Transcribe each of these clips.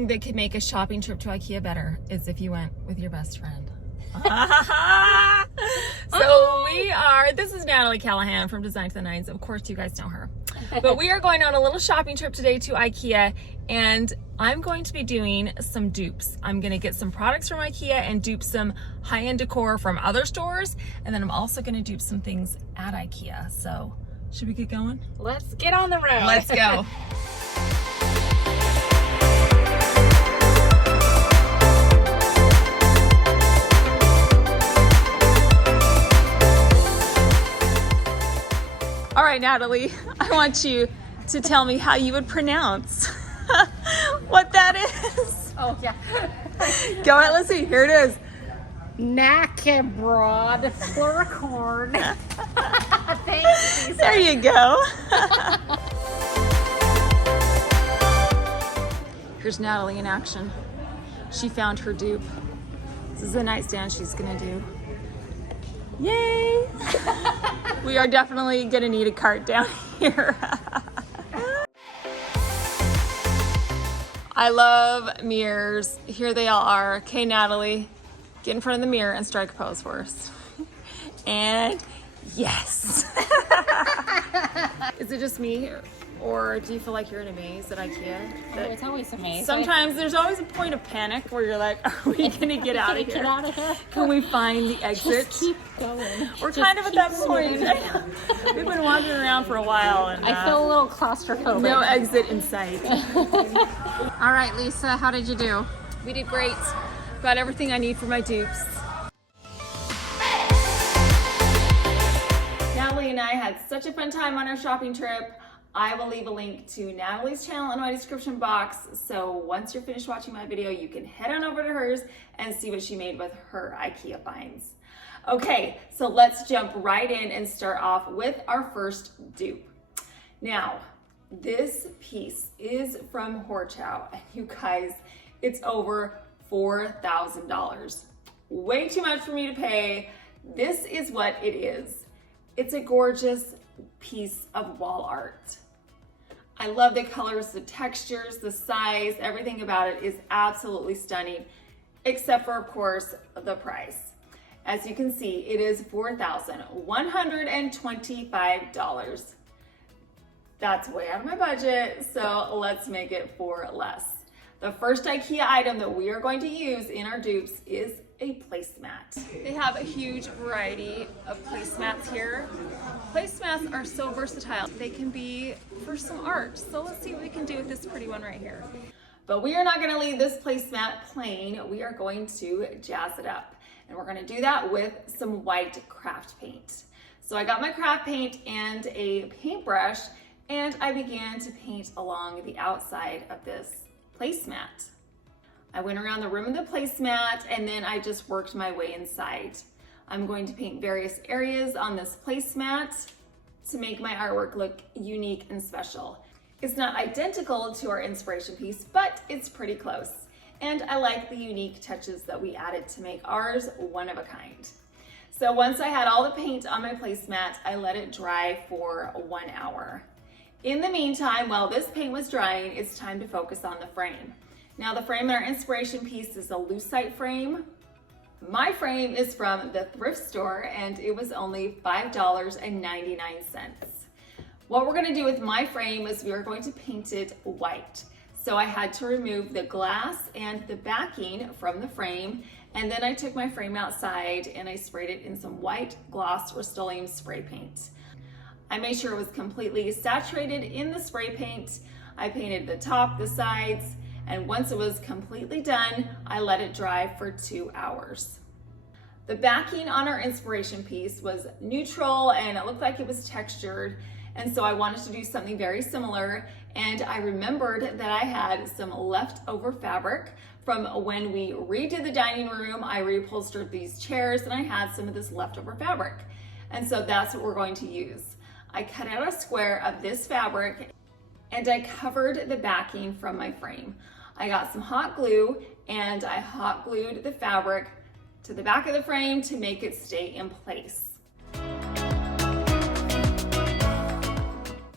thing that could make a shopping trip to IKEA better is if you went with your best friend. So this is NataLee Callahan from Design to the Nines. Of course, you guys know her. But we are going on a little shopping trip today to IKEA, and I'm going to be doing some dupes. I'm going to get some products from IKEA and dupe some high-end decor from other stores, and then I'm also going to dupe some things at IKEA. So, should we get going? Let's get on the road. Let's go. All right, NataLee, I want you to tell me how you would pronounce what that is. Oh, yeah. Go ahead, let's see. Here it is. Knackebrod Floricorn. Thanks, Lisa. There you go. Here's NataLee in action. She found her dupe. This is the nightstand she's gonna do. Yay! We are definitely gonna need a cart down here. I love mirrors. Here they all are. Okay, NataLee, get in front of the mirror and strike a pose for us. And yes. Is it just me, or do you feel like you're in a maze at IKEA? Oh, it's always a maze. Sometimes there's always a point of panic where you're like, are we gonna get out of here? Get out of here. Can we find the exit? Just keep going. We're kind of at that point. We've been wandering around for a while, and I feel a little claustrophobic. no exit in sight. All right, Lisa, how did you do? We did great. Got everything I need for my dupes. NataLee and I had such a fun time on our shopping trip. I will leave a link to NataLee's channel in my description box, so once you're finished watching my video, you can head on over to hers and see what she made with her IKEA finds. Okay, so let's jump right in and start off with our first dupe. Now, this piece is from Horchow, and you guys, it's over $4,000. Way too much for me to pay. This is what it is. It's a gorgeous piece of wall art. I love the colors, the textures, the size, everything about it is absolutely stunning, except for, of course, the price. As you can see, it is $4,125. That's way out of my budget, so let's make it for less. The first IKEA item that we are going to use in our dupes is a placemat. They have a huge variety of placemats here. Placemats are so versatile. They can be for some art. So let's see what we can do with this pretty one right here. But we are not gonna leave this placemat plain. We are going to jazz it up. And we're gonna do that with some white craft paint. So I got my craft paint and a paintbrush, and I began to paint along the outside of this placemat. I went around the rim of the placemat, and then I just worked my way inside. I'm going to paint various areas on this placemat to make my artwork look unique and special. It's not identical to our inspiration piece, but it's pretty close. And I like the unique touches that we added to make ours one of a kind. So once I had all the paint on my placemat, I let it dry for 1 hour. In the meantime, while this paint was drying, it's time to focus on the frame. Now, the frame in our inspiration piece is a lucite frame. My frame is from the thrift store, and it was only $5.99. What we're gonna do with my frame is we are going to paint it white. So I had to remove the glass and the backing from the frame, and then I took my frame outside and I sprayed it in some white gloss Rustoleum spray paint. I made sure it was completely saturated in the spray paint. I painted the top, the sides, and once it was completely done, I let it dry for 2 hours. The backing on our inspiration piece was neutral and it looked like it was textured, and so I wanted to do something very similar, and I remembered that I had some leftover fabric from when we redid the dining room. I reupholstered these chairs and I had some of this leftover fabric, and so that's what we're going to use. I cut out a square of this fabric and I covered the backing from my frame. I got some hot glue and I hot glued the fabric to the back of the frame to make it stay in place.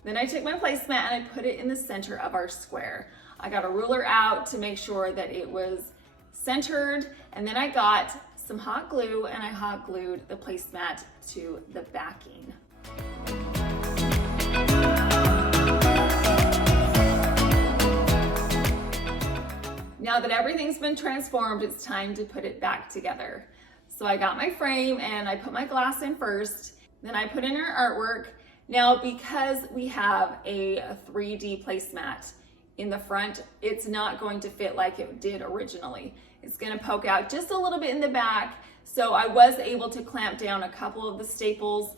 Then I took my placemat and I put it in the center of our square. I got a ruler out to make sure that it was centered, and then I got some hot glue and I hot glued the placemat to the backing. Now that everything's been transformed, it's time to put it back together. So I got my frame and I put my glass in first, then I put in our artwork. Now, because we have a 3D placemat in the front, it's not going to fit like it did originally. It's gonna poke out just a little bit in the back. So I was able to clamp down a couple of the staples,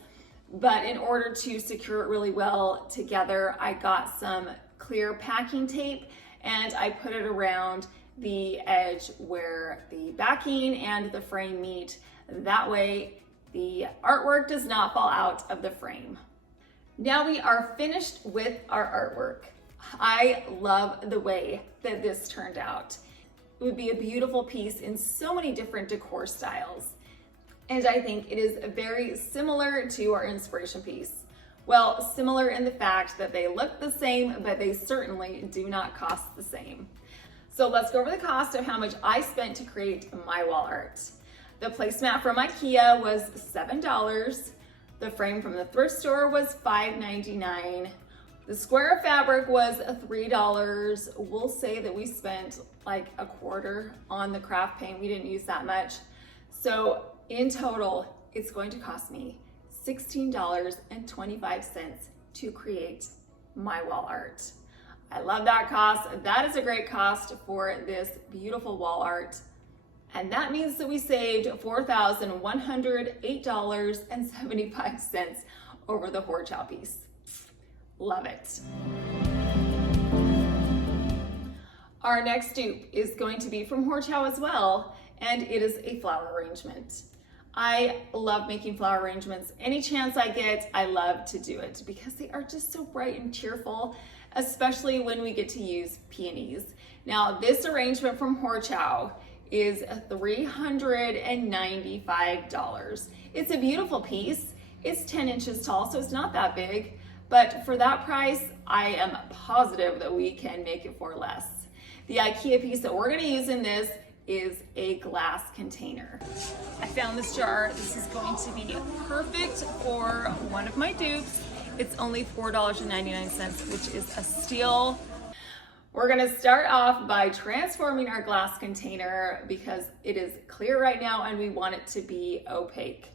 but in order to secure it really well together, I got some clear packing tape and I put it around the edge where the backing and the frame meet. That way the artwork does not fall out of the frame. Now we are finished with our artwork. I love the way that this turned out. It would be a beautiful piece in so many different decor styles. And I think it is very similar to our inspiration piece. Well, similar in the fact that they look the same, but they certainly do not cost the same. So let's go over the cost of how much I spent to create my wall art. The placemat from IKEA was $7. The frame from the thrift store was $5.99. The square of fabric was $3. We'll say that we spent like a quarter on the craft paint. We didn't use that much. So in total, it's going to cost me $16.25 to create my wall art. I love that cost. That is a great cost for this beautiful wall art. And that means that we saved $4,108.75 over the Horchow piece. Love it. Our next dupe is going to be from Horchow as well, and it is a flower arrangement. I love making flower arrangements. Any chance I get, I love to do it because they are just so bright and cheerful, especially when we get to use peonies. Now, this arrangement from Horchow is $395. It's a beautiful piece. It's 10 inches tall, so it's not that big. But for that price, I am positive that we can make it for less. The IKEA piece that we're gonna use in this is a glass container. I found this jar. This is going to be perfect for one of my dupes. It's only $4.99, which is a steal. We're gonna start off by transforming our glass container because it is clear right now and we want it to be opaque.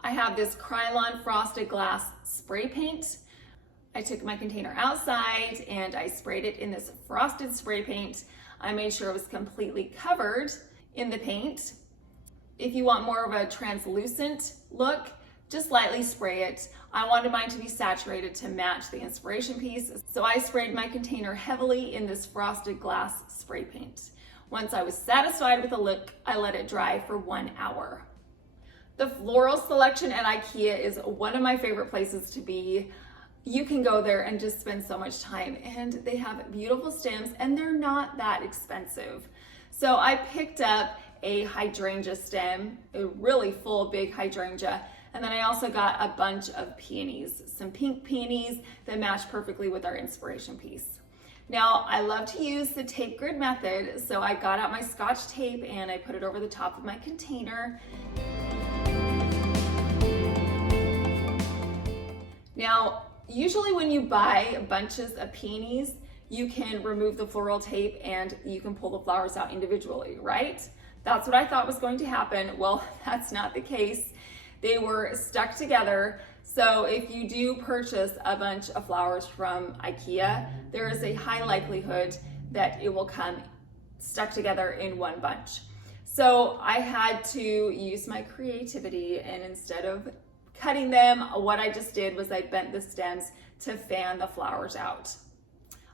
I have this Krylon frosted glass spray paint. I took my container outside and I sprayed it in this frosted spray paint. I made sure it was completely covered in the paint. If you want more of a translucent look, just lightly spray it. I wanted mine to be saturated to match the inspiration piece, so I sprayed my container heavily in this frosted glass spray paint. Once I was satisfied with the look, I let it dry for 1 hour. The floral selection at IKEA is one of my favorite places to be. You can go there and just spend so much time, and they have beautiful stems and they're not that expensive. So I picked up a hydrangea stem, a really full big hydrangea, and then I also got a bunch of peonies, some pink peonies that match perfectly with our inspiration piece. Now, I love to use the tape grid method, so I got out my Scotch tape and I put it over the top of my container. Now, usually when you buy bunches of peonies, you can remove the floral tape and you can pull the flowers out individually, right? That's what I thought was going to happen. Well, that's not the case. They were stuck together. So if you do purchase a bunch of flowers from IKEA, there is a high likelihood that it will come stuck together in one bunch. So I had to use my creativity, and instead of cutting them, what I just did was I bent the stems to fan the flowers out.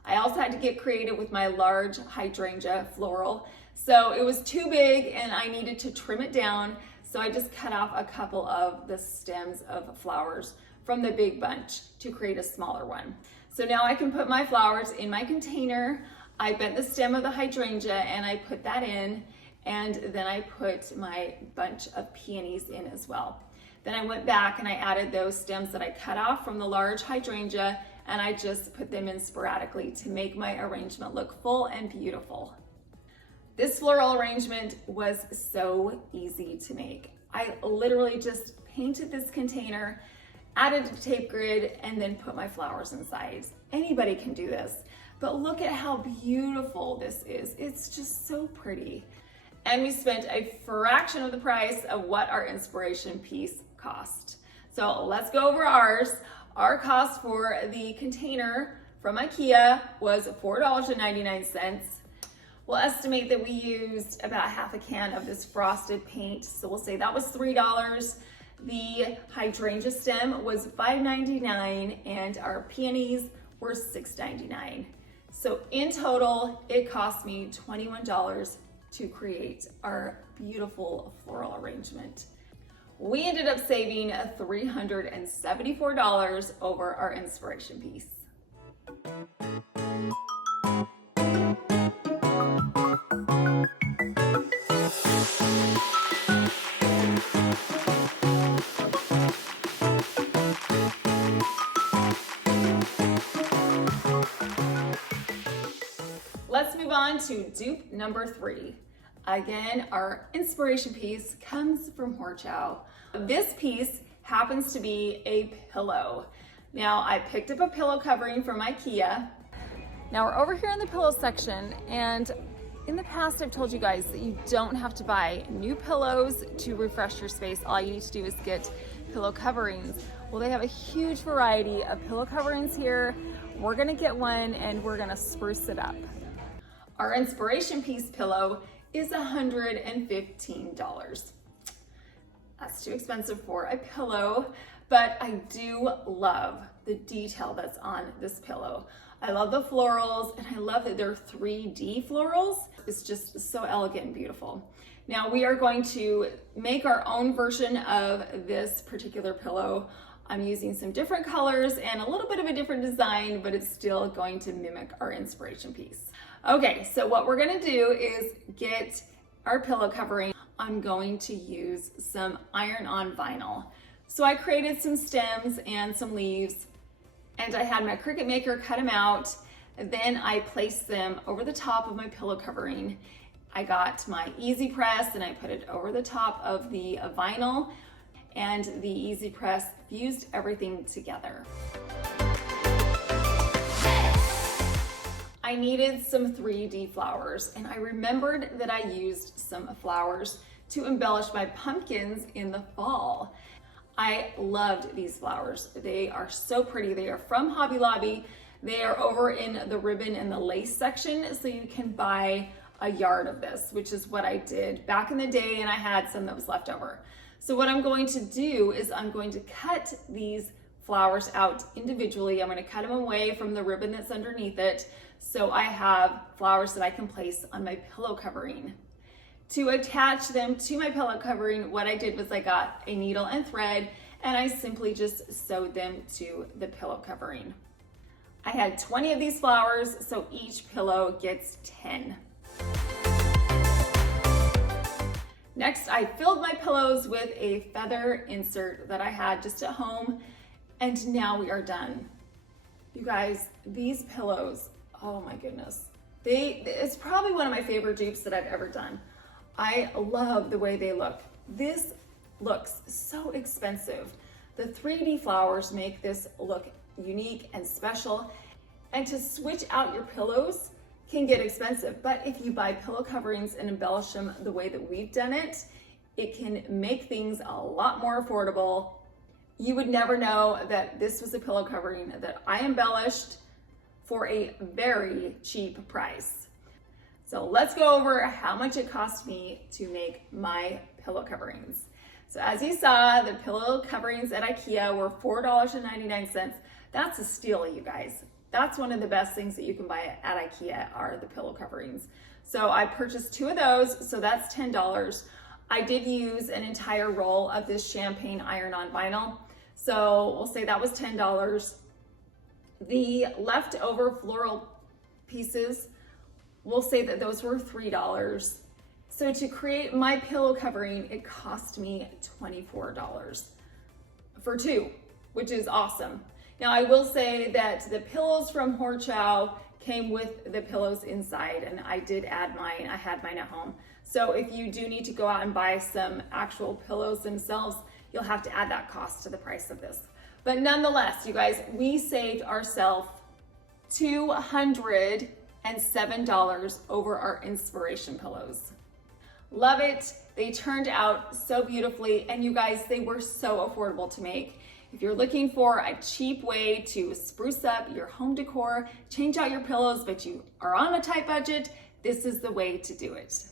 I also had to get creative with my large hydrangea floral. So it was too big and I needed to trim it down. So I just cut off a couple of the stems of flowers from the big bunch to create a smaller one. So now I can put my flowers in my container. I bent the stem of the hydrangea and I put that in, and then I put my bunch of peonies in as well. Then I went back and I added those stems that I cut off from the large hydrangea and I just put them in sporadically to make my arrangement look full and beautiful. This floral arrangement was so easy to make. I literally just painted this container, added a tape grid, and then put my flowers inside. Anybody can do this, but look at how beautiful this is. It's just so pretty. And we spent a fraction of the price of what our inspiration piece cost. So let's go over ours. Our cost for the container from IKEA was $4.99. We'll estimate that we used about half a can of this frosted paint, so we'll say that was $3. The hydrangea stem was $5.99, and our peonies were $6.99. So in total, it cost me $21 to create our beautiful floral arrangement. We ended up saving $374 over our inspiration piece. Let's move on to dupe number 3. Again, our inspiration piece comes from Horchow. This piece happens to be a pillow. Now, I picked up a pillow covering from IKEA. Now we're over here in the pillow section, and in the past I've told you guys that you don't have to buy new pillows to refresh your space. All you need to do is get pillow coverings. Well, they have a huge variety of pillow coverings here. We're gonna get one and we're gonna spruce it up. Our inspiration piece pillow is $115. That's too expensive for a pillow, but I do love the detail that's on this pillow. I love the florals, and I love that they're 3D florals. It's just so elegant and beautiful. Now we are going to make our own version of this particular pillow. I'm using some different colors and a little bit of a different design, but it's still going to mimic our inspiration piece. Okay, so what we're gonna do is get our pillow covering. I'm going to use some iron-on vinyl. So I created some stems and some leaves, and I had my Cricut Maker cut them out. Then I placed them over the top of my pillow covering. I got my Easy Press and I put it over the top of the vinyl, and the Easy Press fused everything together. I needed some 3D flowers, and I remembered that I used some flowers to embellish my pumpkins in the fall. I loved these flowers. They are so pretty. They are from Hobby Lobby. They are over in the ribbon and the lace section, so you can buy a yard of this, which is what I did back in the day, and I had some that was left over. So what I'm going to do is I'm going to cut these flowers out individually. I'm going to cut them away from the ribbon that's underneath it, so I have flowers that I can place on my pillow covering. To attach them to my pillow covering, what I did was I got a needle and thread, and I simply just sewed them to the pillow covering. I had 20 of these flowers, so each pillow gets 10. Next, I filled my pillows with a feather insert that I had just at home, and now we are done. You guys, these pillows, oh my goodness. It's probably one of my favorite dupes that I've ever done. I love the way they look. This looks so expensive. The 3D flowers make this look unique and special. And to switch out your pillows can get expensive, but if you buy pillow coverings and embellish them the way that we've done it, it can make things a lot more affordable. You would never know that this was a pillow covering that I embellished for a very cheap price. So let's go over how much it cost me to make my pillow coverings. So as you saw, the pillow coverings at IKEA were $4.99. That's a steal, you guys. That's one of the best things that you can buy at IKEA are the pillow coverings. So I purchased 2 of those, so that's $10. I did use an entire roll of this champagne iron-on vinyl, so we'll say that was $10. The leftover floral pieces, we'll say that those were $3. So to create my pillow covering, it cost me $24 for 2, which is awesome. Now I will say that the pillows from Horchow came with the pillows inside, and I did add mine. I had mine at home. So if you do need to go out and buy some actual pillows themselves, you'll have to add that cost to the price of this. But nonetheless, you guys, we saved ourselves $207 over our inspiration pillows. Love it. They turned out so beautifully, and you guys, they were so affordable to make. If you're looking for a cheap way to spruce up your home decor, change out your pillows, but you are on a tight budget, this is the way to do it.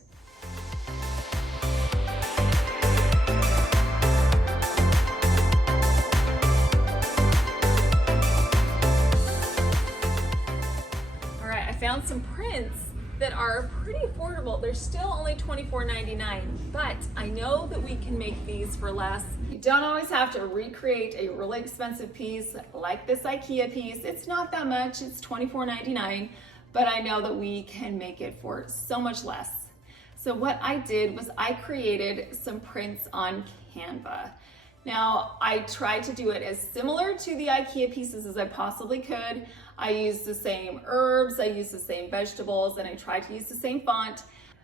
All right, I found some prints that are pretty affordable. They're still only $24.99, but I know that we can make these for less. You don't always have to recreate a really expensive piece like this IKEA piece. It's not that much, it's $24.99, but I know that we can make it for so much less. So what I did was I created some prints on Canva. Now, I tried to do it as similar to the IKEA pieces as I possibly could. I used the same herbs, I used the same vegetables, and I tried to use the same font.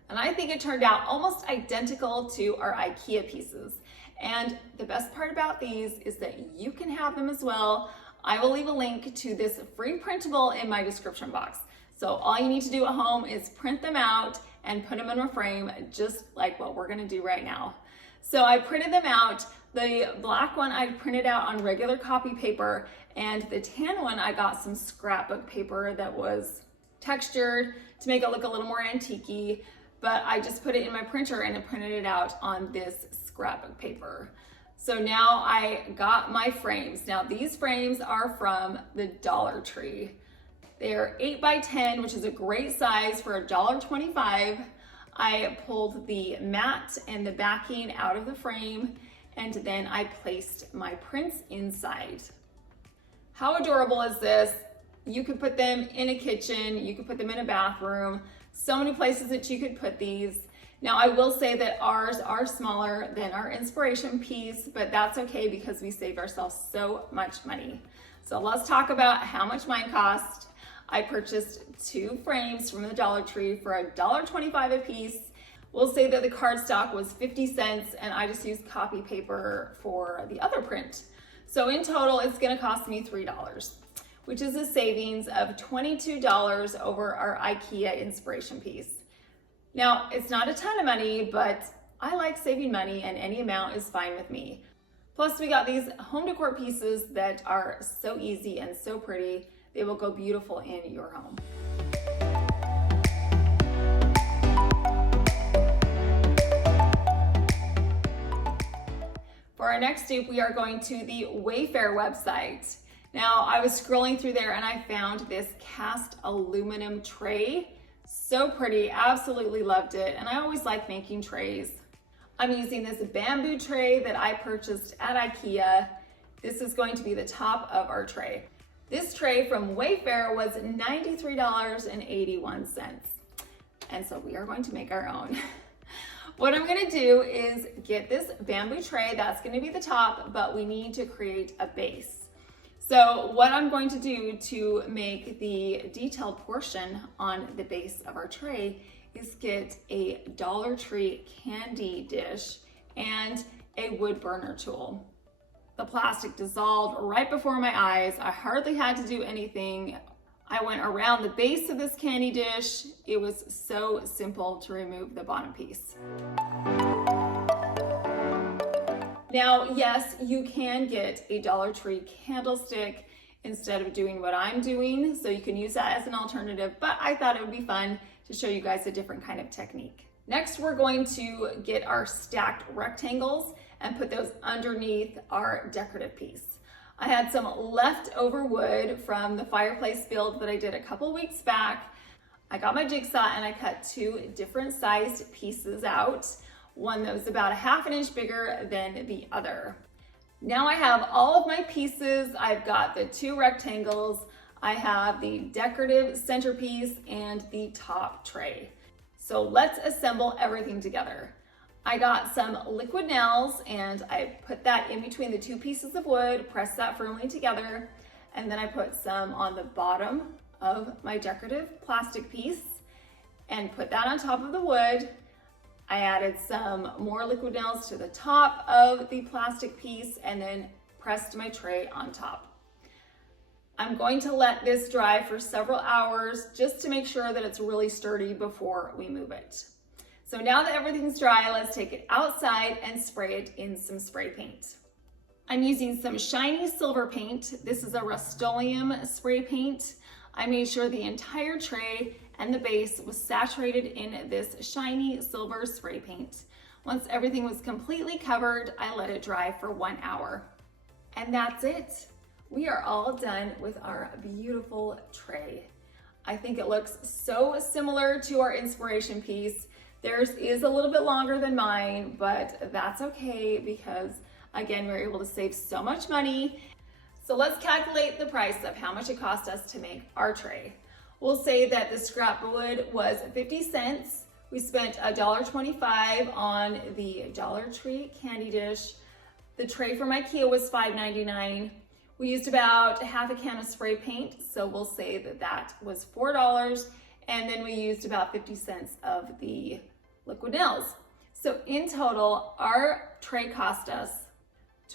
And I think it turned out almost identical to our IKEA pieces. And the best part about these is that you can have them as well. I will leave a link to this free printable in my description box. So all you need to do at home is print them out and put them in a frame, just like what we're gonna do right now. So I printed them out. The black one I printed out on regular copy paper, and the tan one I got some scrapbook paper that was textured to make it look a little more antique-y, but I just put it in my printer and it printed it out on this scrapbook paper. So now I got my frames. Now these frames are from the Dollar Tree. They're 8 by 10, which is a great size for $1.25. I pulled the mat and the backing out of the frame, and then I placed my prints inside. How adorable is this? You could put them in a kitchen, you could put them in a bathroom, so many places that you could put these. Now I will say that ours are smaller than our inspiration piece, but that's okay because we saved ourselves so much money. So let's talk about how much mine cost. I purchased 2 frames from the Dollar Tree for $1.25 a piece. We'll say that the cardstock was 50 cents and I just used copy paper for the other print. So in total, it's gonna cost me $3, which is a savings of $22 over our IKEA inspiration piece. Now, it's not a ton of money, but I like saving money and any amount is fine with me. Plus, we got these home decor pieces that are so easy and so pretty. They will go beautiful in your home. For our next dupe, we are going to the Wayfair website. Now, I was scrolling through there and I found this cast aluminum tray. So pretty, absolutely loved it. And I always like making trays. I'm using this bamboo tray that I purchased at IKEA. This is going to be the top of our tray. This tray from Wayfair was $93.81. And so we are going to make our own. What I'm gonna do is get this bamboo tray, that's gonna be the top, but we need to create a base. So what I'm going to do to make the detailed portion on the base of our tray is get a Dollar Tree candy dish and a wood burner tool. The plastic dissolved right before my eyes. I hardly had to do anything. I went around the base of this candy dish. It was so simple to remove the bottom piece. Now, yes, you can get a Dollar Tree candlestick instead of doing what I'm doing, so you can use that as an alternative, but I thought it would be fun to show you guys a different kind of technique. Next, we're going to get our stacked rectangles and put those underneath our decorative piece. I had some leftover wood from the fireplace build that I did a couple weeks back. I got my jigsaw and I cut 2 different sized pieces out. One that was about a ½ an inch bigger than the other. Now I have all of my pieces. I've got the 2 rectangles. I have the decorative centerpiece and the top tray. So let's assemble everything together. I got some liquid nails and I put that in between the 2 pieces of wood, pressed that firmly together. and then I put some on the bottom of my decorative plastic piece and put that on top of the wood. I added some more liquid nails to the top of the plastic piece and then pressed my tray on top. I'm going to let this dry for several hours just to make sure that it's really sturdy before we move it. So now that everything's dry, let's take it outside and spray it in some spray paint. I'm using some shiny silver paint. This is a Rustoleum spray paint. I made sure the entire tray and the base was saturated in this shiny silver spray paint. Once everything was completely covered, I let it dry for 1 hour. And that's it. We are all done with our beautiful tray. I think it looks so similar to our inspiration piece. Theirs is a little bit longer than mine, but that's okay because again, we were able to save so much money. So let's calculate the price of how much it cost us to make our tray. We'll say that the scrap wood was 50 cents. We spent $1.25 on the Dollar Tree candy dish. The tray from IKEA was $5.99. We used about half a can of spray paint, so we'll say that that was $4. And then we used about 50 cents of the liquid nails. So in total, our tray cost us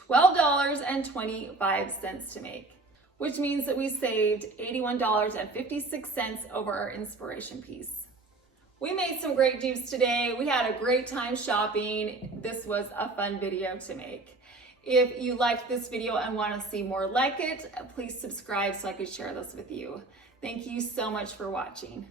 $12.25 to make, which means that we saved $81.56 over our inspiration piece. We made some great dupes today. We had a great time shopping. This was a fun video to make. If you liked this video and want to see more like it, please subscribe so I can share this with you. Thank you so much for watching.